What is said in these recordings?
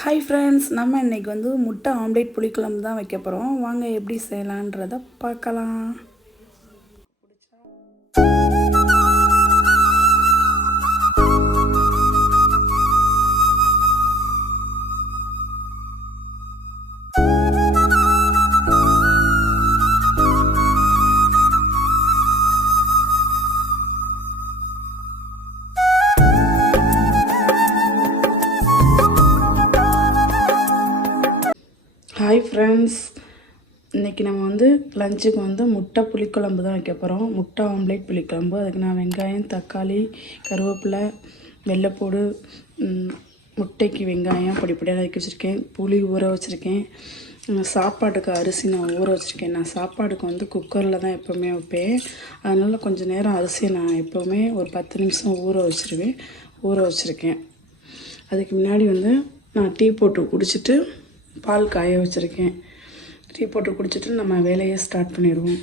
Hi friends நம்ம இன்றைக்கி வந்து முட்டை ஆம்லேட் புளிக்குழம்பு தான் வைக்க போகிறோம் வாங்க எப்படி செய்யலான்றத பார்க்கலாம். ஹாய் ஃப்ரெண்ட்ஸ் இன்றைக்கி நம்ம வந்து லஞ்சுக்கு வந்து முட்டை புளிக்குழம்பு தான் வைக்க போகிறோம் முட்டை ஆம்லேட் புளிக்குழம்பு. அதுக்கு நான் வெங்காயம் தக்காளி கருவேப்பிலை வெள்ளைப்பூடு முட்டைக்கு வெங்காயம் பொடி பொடியாக நறுக்கி வச்சுருக்கேன். புளி ஊற வச்சுருக்கேன். சாப்பாட்டுக்கு அரிசி நான் ஊற வச்சுருக்கேன். நான் சாப்பாடுக்கு வந்து குக்கரில் தான் எப்போவுமே வைப்பேன். அதனால் கொஞ்சம் நேரம் அரிசியை நான் எப்போவுமே ஒரு பத்து நிமிஷம் ஊற வச்சுருவேன். ஊற வச்சுருக்கேன். அதுக்கு முன்னாடி வந்து நான் டீ போட்டு குடிச்சிட்டு பால் காய வச்சுருக்கேன். டீ போட்டு குடிச்சிட்டு நம்ம வேலையை ஸ்டார்ட் பண்ணிடுவோம்.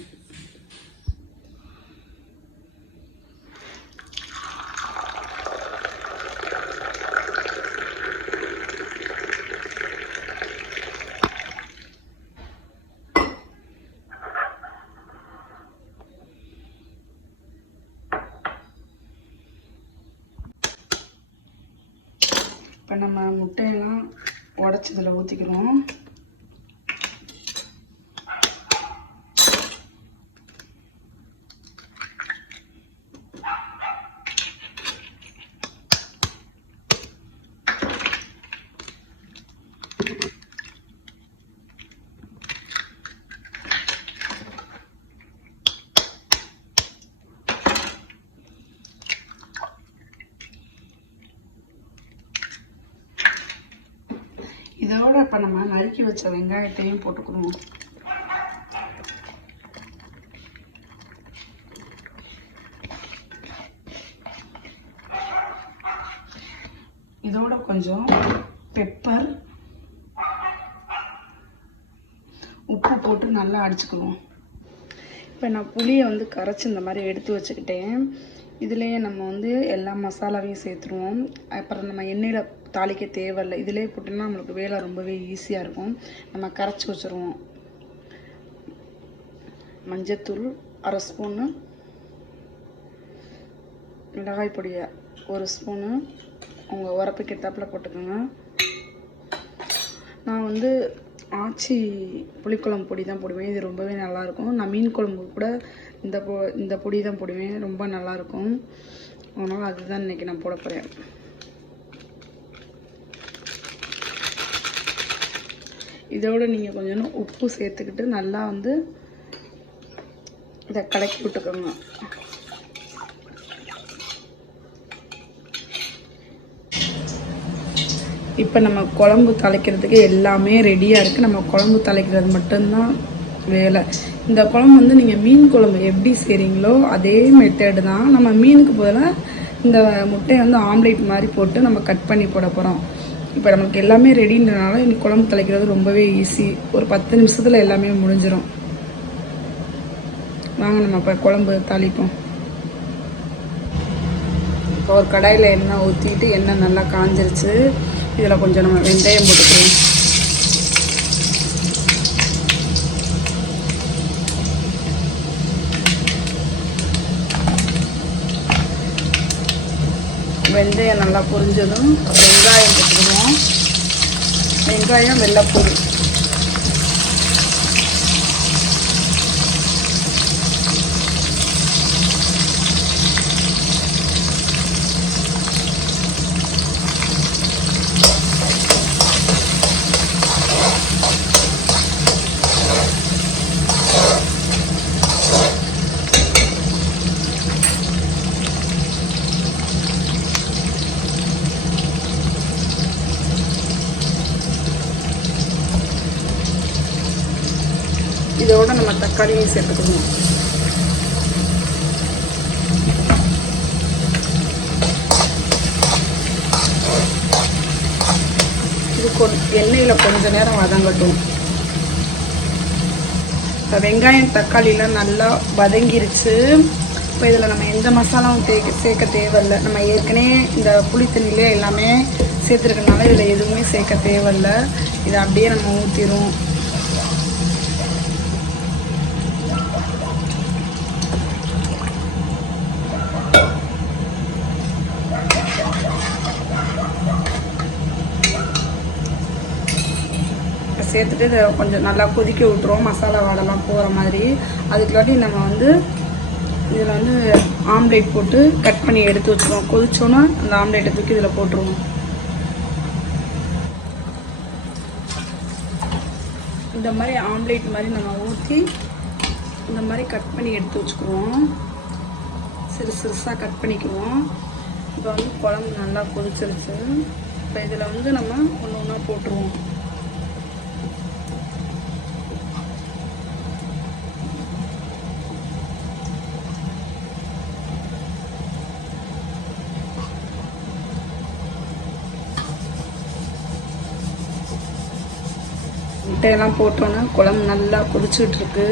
இப்போ நம்ம முட்டையெல்லாம் உடச்சதில் ஊற்றிக்கணும் இதோட இப்போ நம்ம நறுக்கி வச்ச வெங்காயத்தையும் போட்டுக்கணும். இதோட கொஞ்சம் பெப்பர் உப்பு போட்டு நல்லா அடிச்சுக்கணும். இப்போ நான் புளியை வந்து கரைச்சி இந்த மாதிரி எடுத்து வச்சுக்கிட்டேன். இதுலேயே நம்ம வந்து எல்லா மசாலாவையும் சேர்த்துருவோம். அப்புறம் நம்ம எண்ணெயில் தாளிக்க தேவையில்லை. இதிலே போட்டோம்னா நம்மளுக்கு வேலை ரொம்பவே ஈஸியாக இருக்கும். நம்ம கரைச்சி வச்சுருவோம். மஞ்சத்தூள் அரை ஸ்பூனு மிளகாய் பொடியை ஒரு ஸ்பூனு உங்கள் உரப்புக்கு ஏற்றாப்புல போட்டுக்கோங்க. நான் வந்து ஆச்சி புளிக்குழம்பு பொடி தான் போடுவேன். இது ரொம்பவே நல்லாயிருக்கும் நான் மீன் குழம்பு கூட இந்த பொ இந்த பொடி தான் போடுவேன். ரொம்ப நல்லாயிருக்கும் அதனால் அதுதான் இன்றைக்கி நான் போட போகிறேன் இதோட நீங்கள் கொஞ்சம் உப்பு சேர்த்துக்கிட்டு நல்லா வந்து இதை கலக்கி விட்டுக்கோங்க. இப்போ நம்ம குழம்பு தலைக்கிறதுக்கு எல்லாமே ரெடியாக இருக்குது நம்ம குழம்பு தலைக்கிறது மட்டும்தான் வேலை. இந்த குழம்பு வந்து நீங்கள் மீன் குழம்பு எப்படி செய்கிறீங்களோ அதே மெத்தேடு தான். நம்ம மீனுக்கு பதிலாக இந்த முட்டையை வந்து ஆம்லேட் மாதிரி போட்டு நம்ம கட் பண்ணி போட போகிறோம் இப்போ நமக்கு எல்லாமே ரெடின்றனால இன்னைக்கு குழம்பு தலைக்கிறது ரொம்பவே ஈஸி ஒரு பத்து நிமிஷத்தில் எல்லாமே முடிஞ்சிடும் வாங்க நம்ம இப்போ குழம்பு தாளிப்போம். இப்போ ஒரு கடாயில் எண்ணெய் ஊற்றிட்டு எண்ணெய் நல்லா காஞ்சிருச்சு. இதில் கொஞ்சம் நம்ம வெந்தயம் போட்டுக்கிறோம் வெந்தயம் நல்லா பொரிஞ்சதும் வெங்காயம் போட்டுக்குவோம் வெங்காயம் வெள்ளைப்பூடு இதோட நம்ம தக்காளியும் சேர்த்துக்கணும் இது கொ எண்ணெயில் கொஞ்ச நேரம் வதங்கட்டும் இப்போ வெங்காயம் தக்காளிலாம் நல்லா வதங்கிருச்சு இப்போ இதில் நம்ம எந்த மசாலாவும் தே சேர்க்க தேவையில்லை நம்ம ஏற்கனவே இந்த புளித்தண்ணிலே எல்லாமே சேர்த்துருக்கனால இதில் எதுவுமே சேர்க்க தேவையில்ல இதை அப்படியே நம்ம ஊற்றிடும் சேர்த்துட்டு இதை கொஞ்சம் நல்லா கொதிக்க விட்டுரும். மசாலா வாடெல்லாம் போகிற மாதிரி. அதுக்குள்ளாட்டி நம்ம வந்து இதில் வந்து ஆம்லேட் போட்டு கட் பண்ணி எடுத்து வச்சுருவோம். கொதிச்சோன்னா அந்த ஆம்லேட்டை தூக்கி இதில் போட்டுருவோம். இந்த மாதிரி ஆம்லேட் மாதிரி நம்ம ஊற்றி இந்த மாதிரி கட் பண்ணி எடுத்து வச்சுக்குவோம். சிறு சிறுசாக கட் பண்ணிக்குவோம். இப்போ வந்து குழம்பு நல்லா கொதிச்சிருச்சு. இப்போ இதில் வந்து நம்ம ஒன்று ஒன்றா போட்டுருவோம். முட்டையெல்லாம் போட்டோன்னே குழம்பு நல்லா கொதிச்சுட்டு இருக்கு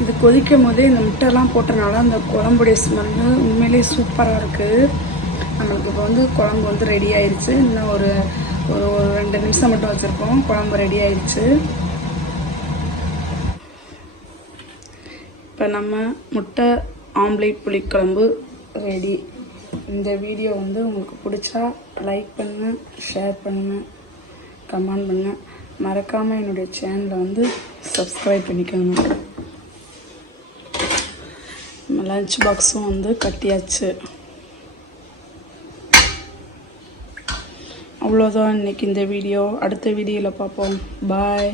இது கொதிக்கும் போதே இந்த முட்டையெல்லாம் போட்டனால அந்த குழம்புடைய ஸ்மெல்லு உண்மையிலேயே சூப்பராக இருக்குது நம்மளுக்கு இப்போ வந்து குழம்பு வந்து ரெடி ஆயிடுச்சு இன்னும் ஒரு ஒரு ஒரு ரெண்டு நிமிஷம் மட்டும் வச்சுருக்கோம் குழம்பு ரெடி ஆயிடுச்சு இப்போ நம்ம முட்டை ஆம்லேட் புளிக்குழம்பு ரெடி இந்த வீடியோ வந்து உங்களுக்கு பிடிச்சா லைக் பண்ணுங்கள் ஷேர் பண்ணுங்கள் கமெண்ட் பண்ணுங்கள் மறக்காமல் என்னுடைய சேனலை வந்து சப்ஸ்கிரைப் பண்ணிக்கோங்க. லஞ்ச் பாக்ஸும் வந்து கட்டியாச்சு. அவ்வளோதான் இன்றைக்கி இந்த வீடியோ அடுத்த வீடியோவில் பார்ப்போம். பாய்